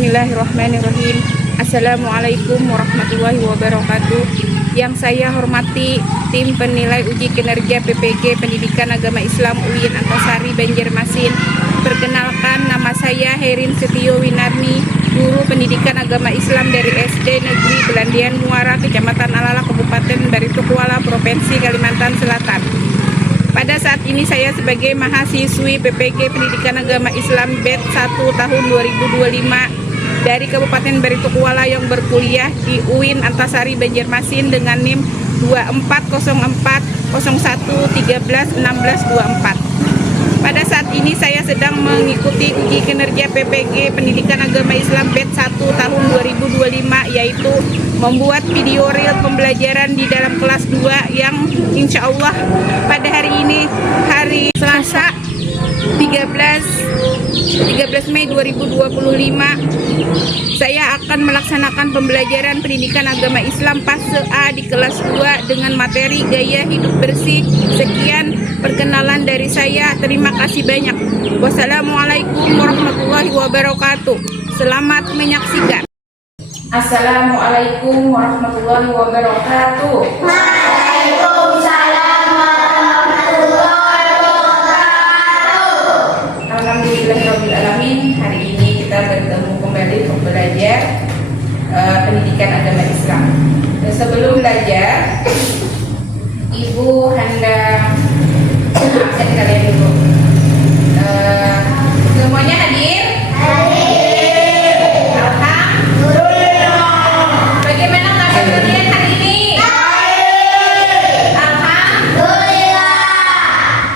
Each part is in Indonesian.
Bismillahirrahmanirrahim. Assalamualaikum warahmatullahi wabarakatuh. Yang saya hormati tim penilai uji kinerja PPG Pendidikan Agama Islam UIN Antasari Banjarmasin. Perkenalkan, nama saya Herin Setio Winarni, guru pendidikan agama Islam dari SD Negeri Belandian Muara, Kecamatan Alala, Kabupaten Baritokuala, Provinsi Kalimantan Selatan. Pada saat ini saya sebagai mahasiswi PPG Pendidikan Agama Islam BED 1 tahun 2025 dari Kabupaten Baritokuala yang berkuliah di UIN Antasari Banjarmasin dengan NIM 240401131624. Pada saat ini saya sedang mengikuti uji kinerja PPG Pendidikan Agama Islam BED 1 tahun 2025, yaitu membuat video reel pembelajaran di dalam kelas 2 yang insya Allah pada hari ini, hari Selasa 13 Mei 2025, saya akan melaksanakan pembelajaran pendidikan agama Islam fase A di kelas 2 dengan materi gaya hidup bersih. Sekian perkenalan dari saya. Terima kasih banyak. Wassalamualaikum warahmatullahi wabarakatuh. Selamat menyaksikan. Assalamualaikum warahmatullahi wabarakatuh. Waalaikumsalam warahmatullahi wabarakatuh. Alhamdulillahirrahmanirrahim. Hari ini kita bertemu kembali untuk belajar pendidikan agama Islam. Dan sebelum belajar, Ibu hendak absen kalian dulu. Semuanya hadir? Bagaimana kabar kalian hari ini? Alhamdulillah.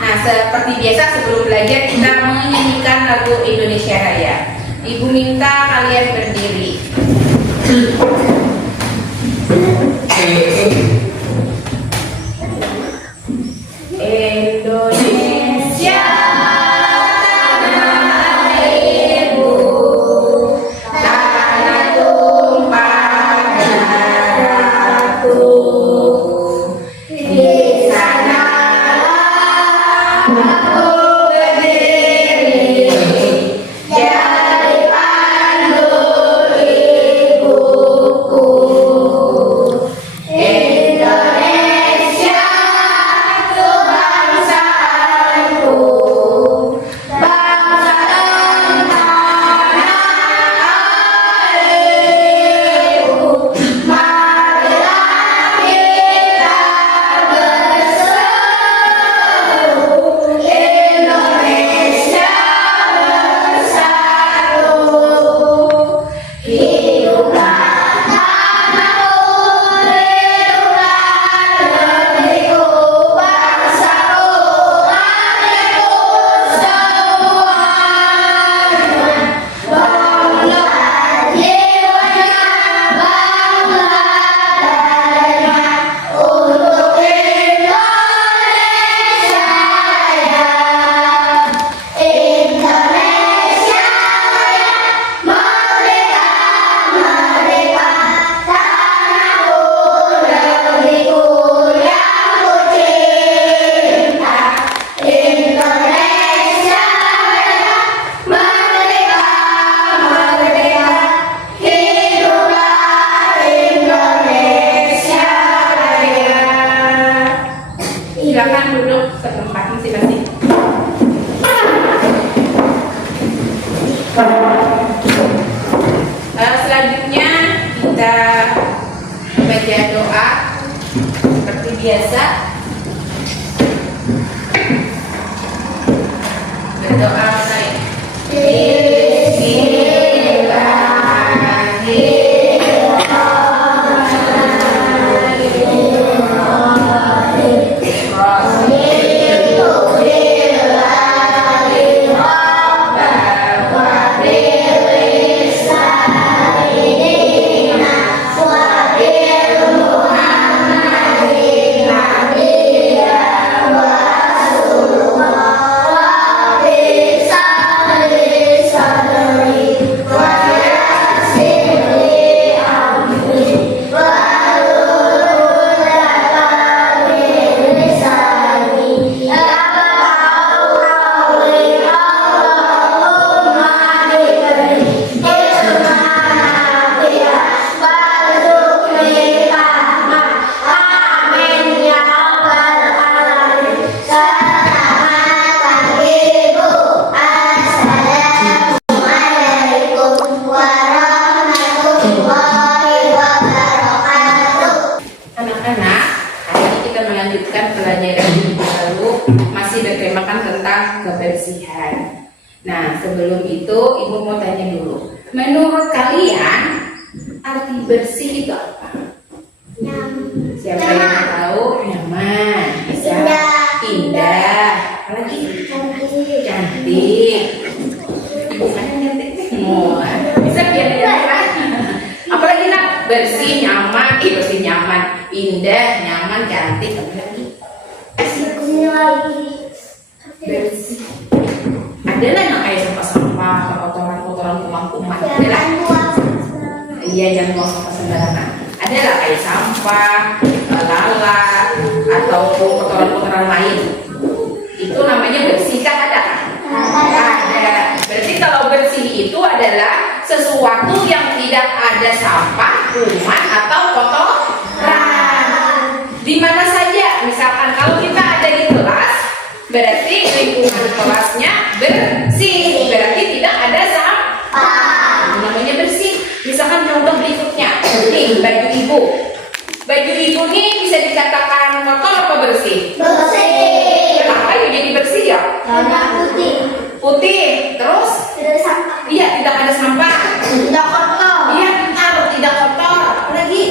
Nah, seperti biasa sebelum belajar kita menyanyikan lagu Indonesia Raya. Ibu minta kalian berdiri. Indonesia tanah airku, tanah tumpah darahku. Di sana aku berdiri, jadi pandu ibuku. Indonesia itu bangsaku, bangsa tanah airku. Marilah kita berseru, Indonesia bersatu. Hiduplah tanahku, hiduplah negeriku, bangsaku, airku semuanya. Bangunlah jiwanya, bangunlah dadanya untuk Indonesia Raya. Indonesia Raya, merdeka, merdeka, tanahku, negeriku yang ku cinta. Indonesia Raya, merdeka, merdeka, hiduplah Indonesia Raya. Silakan duduk ke tempat masing-masing. Selanjutnya kita baca doa seperti biasa. Berdoa mulai. Bismillahirrahmanirrahim. Nah, sebelum itu Ibu mau tanya dulu. Menurut kalian arti bersih itu apa? Siapa yang tahu? Nyaman, bisa indah, apalagi cantik. Ibu kan yang cantik semua. Bisa biar apalagi nak bersih, nyaman, bersih nyaman, indah, nyaman, cantik, apalagi bersih. Adalah yang kayak sampah-sampah, kotoran-kotoran, kuman-kuman. Adalah, iya jangan buang sampah sembarangan. Adalah kayak sampah, lalat, ataupun kotoran-kotoran lain. Itu namanya bersih kan ada? Ada. Berarti kalau bersih itu adalah sesuatu yang tidak ada sampah, kuman atau kotoran. Di mana saja, misalkan kalau kita ada di kelas, berarti lingkungan kelasnya bersih, berarti tidak ada sampah. Itu namanya bersih. Misalkan contoh berikutnya, nih baju ibu. Baju ibu nih bisa dikatakan kotor apa bersih? Bersih. Kenapa ya jadi bersih ya? Warna putih. Putih, terus? Tidak sampah. Iya, tidak ada sampah. Tidak kotor. Iya, benar, tidak kotor. Apalagi?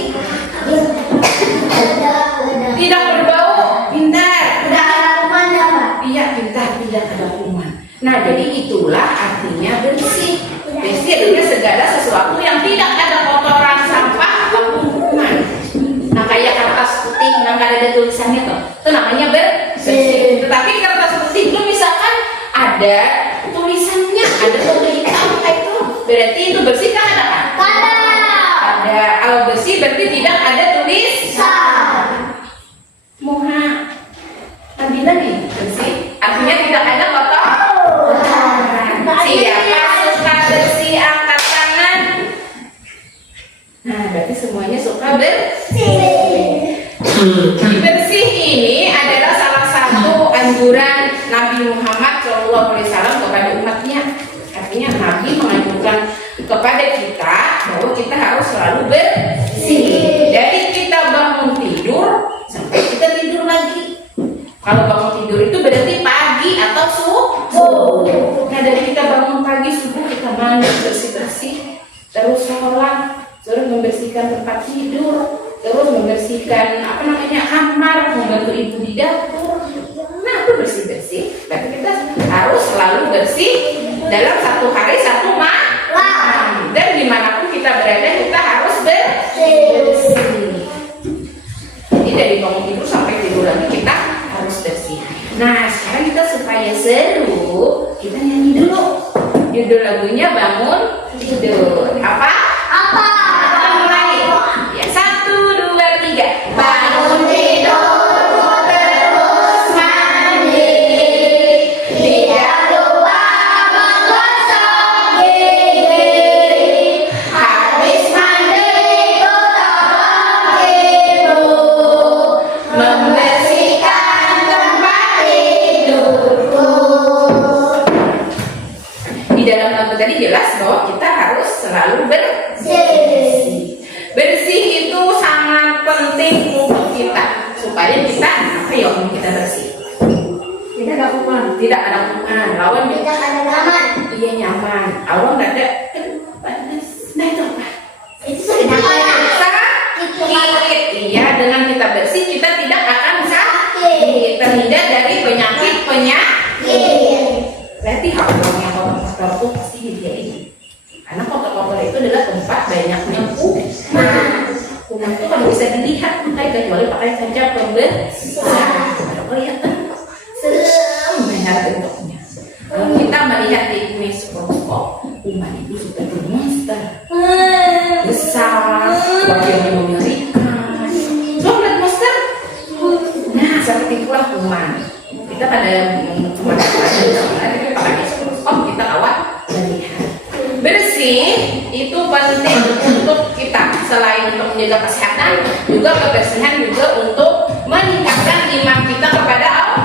Tidak berbau. Pintar. Tidak ada kuman ya, Pak? Iya, pintar, tidak ada kuman. Nah, jadi itulah artinya bersih. Bersih adalah segala sesuatu yang tidak ada kotoran, sampah, ataupun kuman. Nah, kayak kertas putih yang nggak ada tulisannya tuh, itu namanya bersih. Tetapi kertas putih itu misalkan ada tulisannya, ada logo hitam itu, berarti itu bersih kan ada kan? Ada. Kalau bersih berarti tidak ada tulisan. Moha Nabila nih bersih, artinya tidak ada kotor. Siapa suka bersih angkat tangan? Nah, berarti semuanya suka bersih. Bersih ini adalah salah satu anjuran Nabi Muhammad SAW kepada umatnya. Artinya Nabi menganjurkan kepada kita bahwa kita harus selalu bersih. Dari kita bangun tidur sampai kita tidur lagi. Kalau bangun tidur itu berarti pagi atau subuh. Nah, dari kita bangun pagi subuh kita mandi bersih-bersih, terus sholat, terus membersihkan tempat tidur, terus membersihkan kamar, membantu ibu di dapur. Nah, itu bersih-bersih. Berarti kita harus selalu bersih dalam satu hari satu malam. Dan dimanapun kita berada kita harus bersih. Jadi dari bangun tidur sampai tidur lagi kita harus bersih. Nah, sekarang kita supaya seru, kita nyanyi dulu. Judul lagunya Bangun Tidur. Apa? Kita mulai. Ya, 1, 2, 3. Bangun tidur, terus mandi. Tidak lupa menggosok gigi. Habis mandi, kotor tidur. Membersihkan tempat tidurku. Di dalam lagu tadi jelas bahwa kita harus selalu bersih. Bersih itu sangat penting untuk kita supaya kita yang kita bersih. Tidak ada kuman. Tidak ada kuman. Lawan Tidak ada nyaman. iya nyaman. Lawan nggak ada panas. Nah itu apa? Itu sakit. Sakit. Iya, dengan kita bersih kita tidak akan sakit. Terhindar dari penyakit. Berarti orang yang kotor itu pasti dijadiin. Karena kotor-kotor itu adalah tempat banyaknya kuman. Kuman itu kan bisa dilihat, kecuali pakai kaca pembersih. Kalau kelihatan banyak bentuknya. Kalau kita melihat di mikroskop, kuman itu sudah bermonster, besar, wajahnya mengerikan. Coba lihat monster. Nah, seperti itulah kuman. Kita pada kuman pakai mikroskop kita awal melihat. Bersih itu penting untuk kita, selain untuk menjaga kesehatan, juga kebersihan juga untuk meningkatkan iman kita kepada Allah.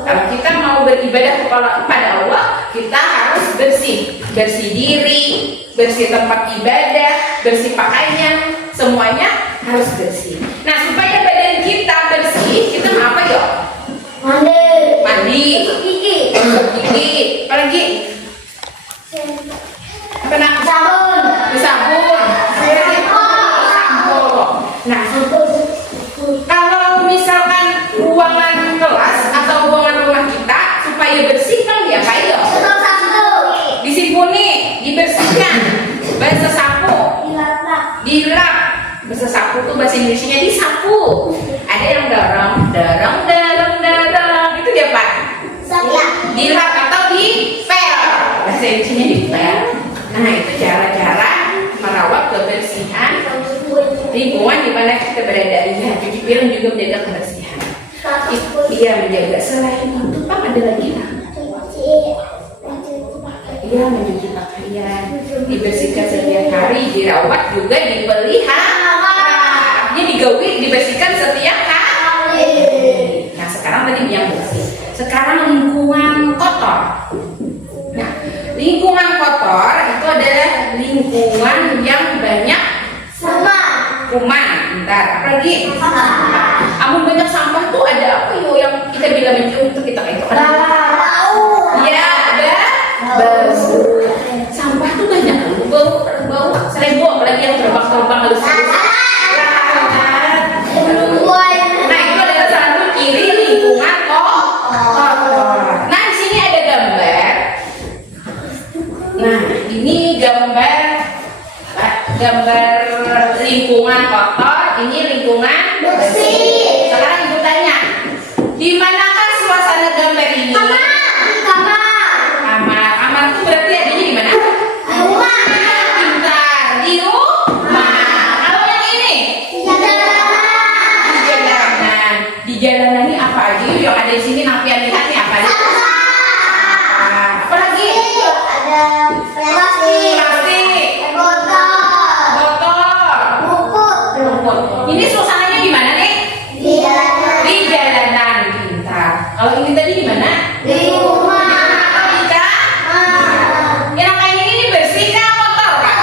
Kalau kita mau beribadah kepada Allah, kita harus bersih, bersih diri, bersih tempat ibadah, bersih pakaian, semuanya harus bersih. Nah, supaya badan kita bersih, kita mau apa ya? Mandi. Mandi, Gigi. gosok gigi, apalagi bahasa sapu, Dilap-lap. dilap. Bahasa sapu tuh bahasa Indonesianya disapu. Ada yang dorong, dorong, dorong, dorong. Itu dia Pak. Dilap atau dipel. Bahasa Indonesianya dipel. Nah itu cara-cara merawat kebersihan lingkungan di mana kita berada. Ya, cuci piring juga menjaga kebersihan. Iya menjaga. Selain itu Pak ada lagi Pak? Iya mencuci pakaian, dibersihkan setiap hari, dirawat juga dipelihara. Artinya digawi, dibersihkan setiap hari. Nah sekarang tadi yang bersih. Sekarang lingkungan kotor. Nah lingkungan kotor itu adalah lingkungan yang banyak kuman. Bentar, apalagi? Amun banyak sampah tuh ada apa yuk yang kita bilang mencium itu kita itu kan? Iya ada bau. Sampah tuh banyak bau, serebo apalagi yang terbang halus. Nah itu adalah satu ciri lingkungan kotor. Nah di sini ada gambar. Nah ini gambar lingkungan kotor. Ini lingkungan bersih. Sekarang ibu tanya, di manakah suasana gambar ini? Kamar itu berarti adanya di mana? Pintar, di rumah. Kalau yang ini? Di jalanan. Di jalanan ini apa aja yuk yang ada di sini? Nampian lihat nih apa aja? Apa lagi? Plastik, botol, rumput. Ini suasananya di mana nih? Di jalanan. Pintar. Kalau ini tadi di mana? Yang kayak ini bersih kah kotor kah?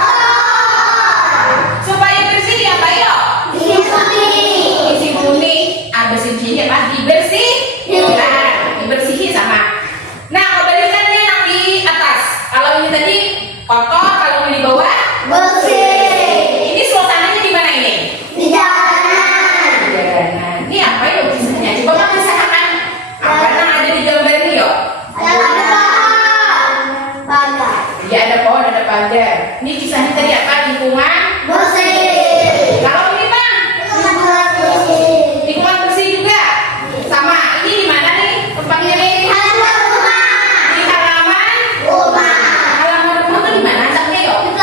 Supaya bersih diapa yuk? Disimpuni. Bersih apa? Dibersihin sama. Nah kebalikannya yang di atas. Kalau ini tadi kotor, kalau ini di bawah ini suasananya di mana ini? Di jalanan. Ini apa yuk kisahnya? Coba kamu kisahkan. Apa yang ada di gambar ini yuk? Ya ada pohon, ada pagar. Ini kisahnya tadi apa? Lingkungan. Kalau ini Bang, lingkungan bersih juga. Sama. Ini di mana nih? Tempatnya nih? Di halaman. Halaman rumah tuh di mana? Letaknya yuk?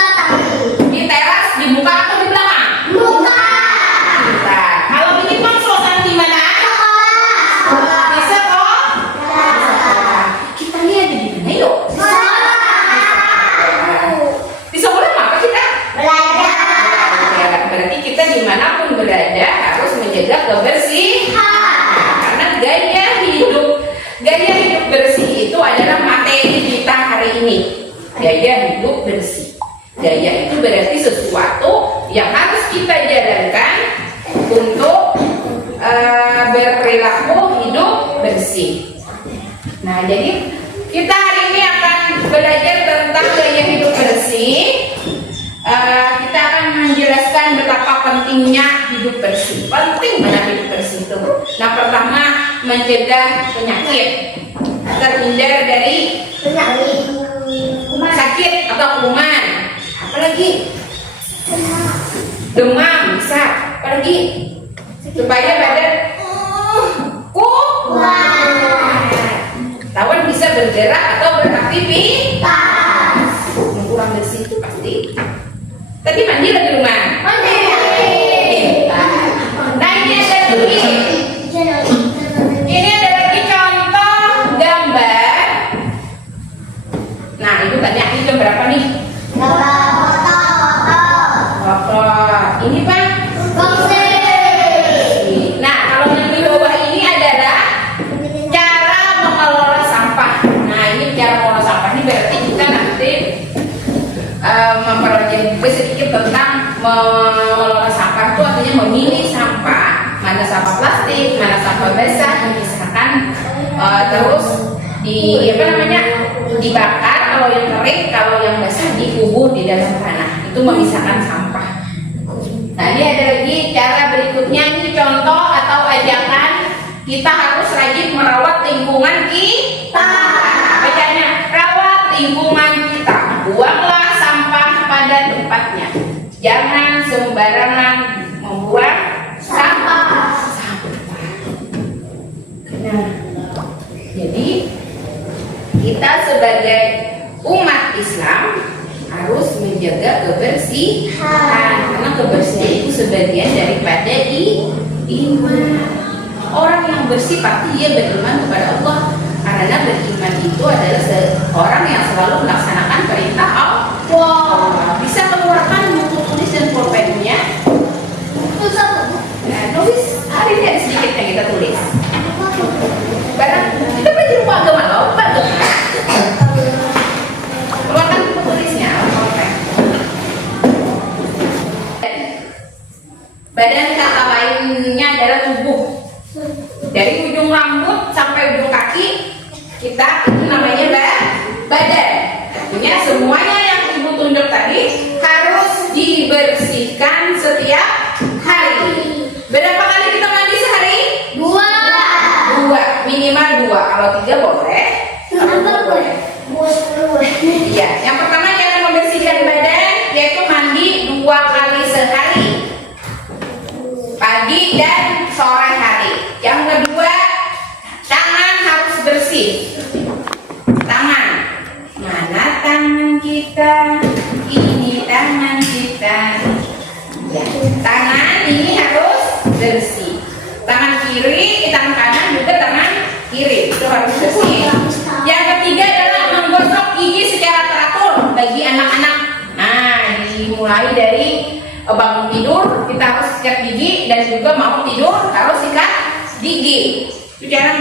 Di teras, di muka atau di belakang? Bentar. Kalau ini Bang suasana di mana? Di sekolah. Kita nih ada di mana yuk? Di sekolah apa kita? Ya, berarti kita dimanapun berada harus menjaga kebersihan. Karena gaya hidup bersih itu adalah materi kita hari ini. Gaya hidup bersih. Gaya itu berarti sesuatu yang harus kita jalankan untuk berperilaku hidup bersih. Nah, jadi kita hari ini akan belajar tentang gaya hidup bersih. Kita akan menjelaskan betapa pentingnya hidup bersih. Penting banget hidup bersih itu. Nah, pertama mencegah penyakit, terhindar dari sakit atau kuman. Apalagi demam bisa. Apalagi supaya badan kuat. Lawan bisa bergerak atau beraktivitas. Kurang bersih itu pasti. Tadi mandi lagi rumah. Nah ini ada lagi. Ini ada lagi contoh gambar. Nah itu tanya ini jam berapa nih? Kotor. Ini Pak? Nah kalau yang di bawah ini adalah cara mengelola sampah. Nah ini cara mengelola sampah ini berarti kita nanti mempelajari sedikit tentang mengelola sampah itu artinya memilih sampah, mana sampah plastik, mana sampah basah, misalkan terus dibakar kalau yang kering, kalau yang basah dikubur di dalam tanah. Itu memisahkan sampah. Nah ini ada lagi cara berikutnya, ini contoh atau ajakan kita harus rajin merawat lingkungan kita. Bacanya rawat lingkungan kita, buanglah sampah pada tempat Jangan sembarangan membuang sampah. Nah, jadi kita sebagai umat Islam harus menjaga kebersihan, karena kebersihan itu sebagian daripada iman. Orang yang bersih pasti dia beriman kepada Allah, karena beriman itu adalah seorang yang selalu melaksanakan perintah Allah. Bisa mengeluarkan buku tulis dan pulpennya. Nah, tulis hari ini ada sedikit yang kita tulis. Barang kita belajar ilmu agama loh, keluarkan buku tulisnya. Badan kata lainnya adalah tubuh. Dari ujung rambut sampai ujung kaki kita itu namanya badan. Artinya semuanya yang ibu tunjuk tadi harus dibersihkan setiap hari. Berapa kali kita mandi sehari? Dua, minimal 2. Kalau 3 boleh. Iya, yang pertama cara membersihkan badan yaitu mandi 2 kali sehari, pagi dan sore hari. Yang kedua, tangan harus bersih. Tangan, mana tangan kita? Ini tangan kita. Ya, tangan ini harus bersih. Tangan kiri, tangan kanan juga tangan kiri itu harus bersih. Yang ketiga adalah menggosok gigi secara teratur bagi anak-anak. Nah, dimulai dari bangun tidur kita harus sikat gigi, dan juga mau tidur harus sikat gigi. Itu cara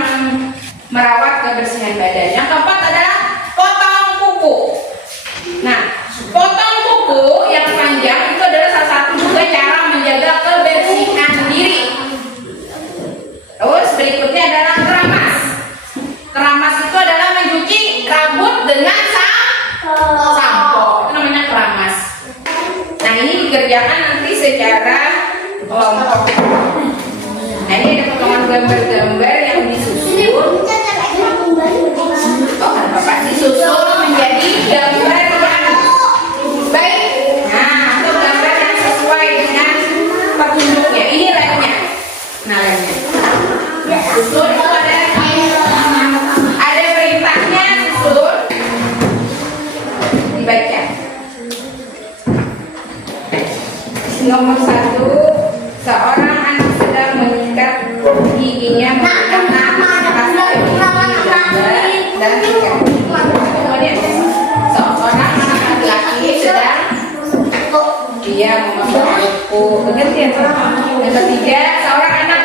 merawat kebersihan badan. Yang keempat adalah potong kuku. Nah, potong kuku yang panjang itu adalah salah satu juga cara menjaga kebersihan diri. Terus berikutnya adalah keramas. Keramas itu adalah mencuci rambut dengan sampo. Itu namanya keramas. Nah, ini dikerjakan nanti secara kelompok. Nah, ini ada potongan gambar-gambar yang disusun. Oh, Bapak disusun menjadi gambar yang baik. Nah, atau gambar yang sesuai dengan petunjuknya. Ini lemnya. Nah, lemnya. Susun itu ada perintahnya, susun. Dibaca. Nomor 1, seorang anak sedang menyikat giginya menggunakan dan ikat. Kemudian seorang anak laki-laki sedang dia memakai buku. Yang ketiga, seorang anak